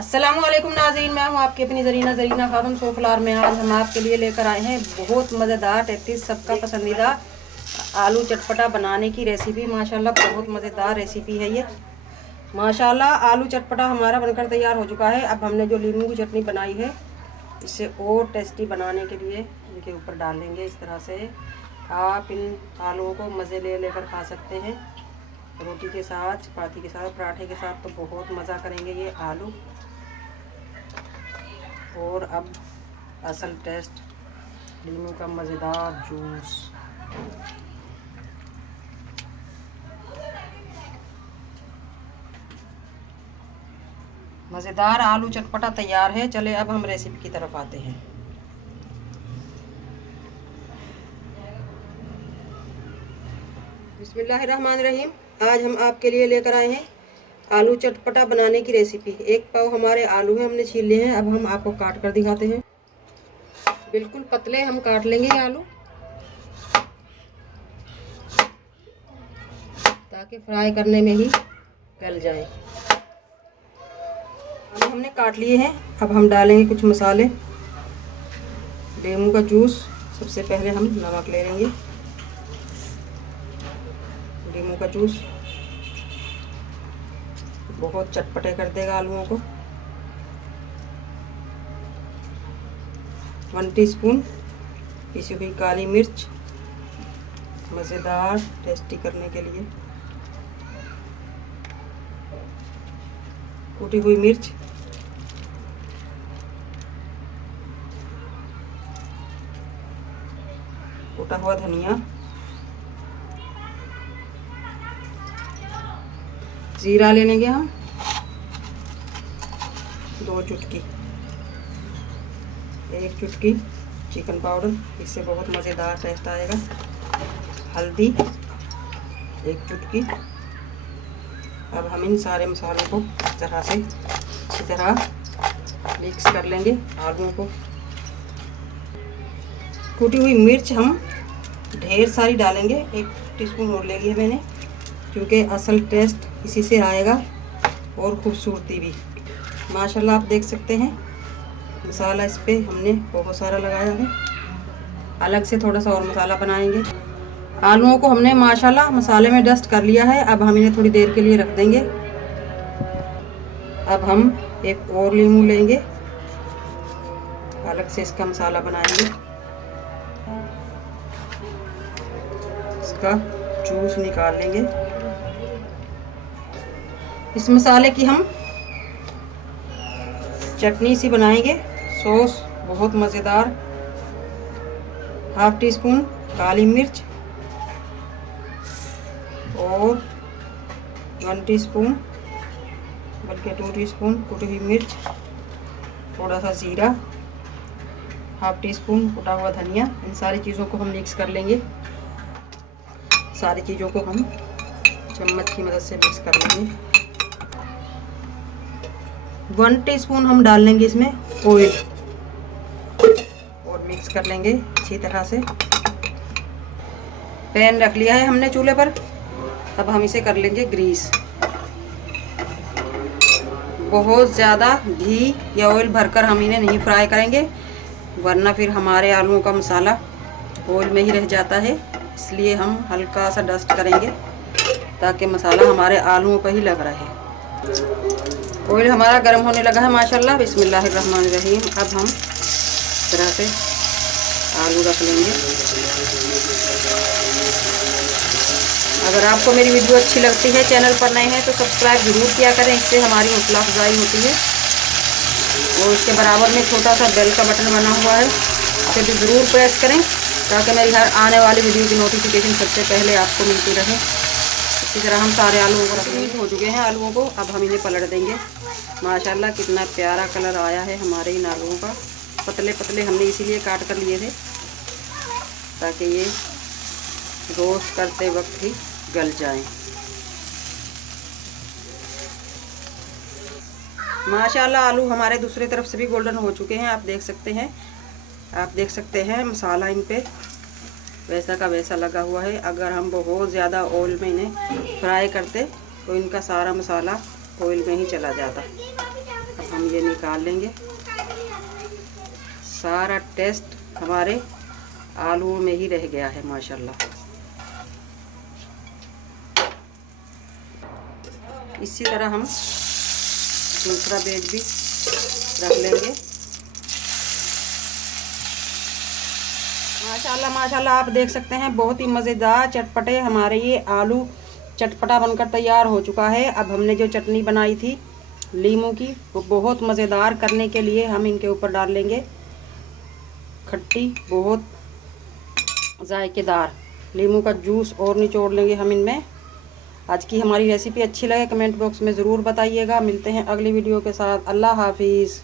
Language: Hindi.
अस्सलामुअलैकुम नाज़रीन, मैं हूँ आपकी अपनी ज़रीना खातून सोफलार में। आज हम आपके लिए लेकर आए हैं बहुत मज़ेदार टेस्टी सबका पसंदीदा आलू चटपटा बनाने की रेसिपी। माशाल्लाह बहुत मज़ेदार रेसिपी है ये। माशाल्लाह आलू चटपटा हमारा बनकर तैयार हो चुका है। अब हमने जो नींबू की चटनी बनाई है इसे और टेस्टी बनाने के लिए इनके ऊपर डालेंगे। इस तरह से आप इन आलूओं को मज़े लेकर खा सकते हैं, रोटी के साथ, चपाती के साथ, पराठे के साथ, तो बहुत मज़ा करेंगे ये आलू। और अब असल टेस्ट, नींबू का मज़ेदार जूस। मज़ेदार आलू चटपटा तैयार है। चले अब हम रेसिपी की तरफ आते हैं। बिस्मिल्लाहिर्रहमानिर्रहीम। आज हम आपके लिए लेकर आए हैं आलू चटपटा बनाने की रेसिपी। एक पाव हमारे आलू हैं, हमने छील लिए हैं। अब हम आपको काट कर दिखाते हैं। बिल्कुल पतले हम काट लेंगे ये आलू, ताकि फ्राई करने में ही गल जाए। आलू हमने काट लिए हैं। अब हम डालेंगे कुछ मसाले। नींबू का जूस, सबसे पहले हम नमक ले लेंगे। नींबू का जूस बहुत चटपटे कर देगा आलूओं को। 1 टीस्पून पिसी हुई काली मिर्च, मज़ेदार टेस्टी करने के लिए। कूटी हुई मिर्च, कूटा हुआ धनिया, जीरा ले लेंगे हम 2 चुटकी, 1 चुटकी चिकन पाउडर, इससे बहुत मज़ेदार टेस्ट आएगा। हल्दी 1 चुटकी। अब हम इन सारे मसालों को इस तरह से अच्छी तरह मिक्स कर लेंगे आलूओं को। कूटी हुई मिर्च हम ढेर सारी डालेंगे, 1 टीस्पून और ले लिया मैंने, क्योंकि असल टेस्ट इसी से आएगा और खूबसूरती भी। माशाल्लाह आप देख सकते हैं मसाला इस पे हमने बहुत सारा लगाया है। अलग से थोड़ा सा और मसाला बनाएंगे। आलूओं को हमने माशाल्लाह मसाले में डस्ट कर लिया है। अब हम इन्हें थोड़ी देर के लिए रख देंगे। अब हम एक और नींबू लेंगे, अलग से इसका मसाला बनाएंगे। इसका जूस निकाल लेंगे। इस मसाले की हम चटनी सी बनाएंगे, सॉस बहुत मज़ेदार। 1/2 टीस्पून काली मिर्च और 1 टीस्पून, बल्कि 2 टीस्पून कुटी हुई मिर्च, थोड़ा सा जीरा, 1/2 टीस्पून कुटा हुआ धनिया। इन सारी चीज़ों को हम मिक्स कर लेंगे। सारी चीज़ों को हम चम्मच की मदद से मिक्स कर लेंगे। 1 टीस्पून हम डाल लेंगे इसमें ऑयल और मिक्स कर लेंगे अच्छी तरह से। पैन रख लिया है हमने चूल्हे पर। अब हम इसे कर लेंगे ग्रीस। बहुत ज़्यादा घी या ऑयल भरकर हम इन्हें नहीं फ्राई करेंगे, वरना फिर हमारे आलूओं का मसाला ऑयल में ही रह जाता है। इसलिए हम हल्का सा डस्ट करेंगे ताकि मसाला हमारे आलूओं पर ही लग रहे। ऑयल हमारा गर्म होने लगा है माशाल्लाह। बिस्मिल्लाहिर्रहमानिर्रहीम। अब हम इस तरह से आलू रख लेंगे। अगर आपको मेरी वीडियो अच्छी लगती है, चैनल पर नए हैं तो सब्सक्राइब ज़रूर किया करें, इससे हमारी हौसला अफजाई होती है। और इसके बराबर में छोटा सा बेल का बटन बना हुआ है, इसे भी ज़रूर प्रेस करें ताकि मेरी हर आने वाली वीडियो की नोटिफिकेशन सबसे पहले आपको मिलती रहे। इसी तरह हम सारे आलूओं को रख हो चुके हैं आलूओं को। अब हम इन्हें पलट देंगे। माशाल्लाह कितना प्यारा कलर आया है हमारे इन आलूओं का। पतले पतले हमने इसीलिए काट कर लिए थे ताकि ये रोस्ट करते वक्त ही गल जाएं। माशाल्लाह आलू हमारे दूसरी तरफ से भी गोल्डन हो चुके हैं। आप देख सकते हैं मसाला इन पे वैसा का वैसा लगा हुआ है। अगर हम बहुत ज़्यादा ऑयल में इन्हें फ्राई करते तो इनका सारा मसाला ऑयल में ही चला जाता। अब हम ये निकाल लेंगे। सारा टेस्ट हमारे आलूओं में ही रह गया है माशाल्लाह। इसी तरह हम दूसरा बैच भी रख लेंगे। माशाल्लाह माशाल्लाह आप देख सकते हैं बहुत ही मज़ेदार चटपटे हमारे ये आलू चटपटा बनकर तैयार हो चुका है। अब हमने जो चटनी बनाई थी लीमू की, वो बहुत मज़ेदार करने के लिए हम इनके ऊपर डाल लेंगे खट्टी बहुत जायकेदार लीमू का जूस और निचोड़ लेंगे हम इनमें। आज की हमारी रेसिपी अच्छी लगे कमेंट बॉक्स में ज़रूर बताइएगा। मिलते हैं अगली वीडियो के साथ। अल्लाह हाफिज़।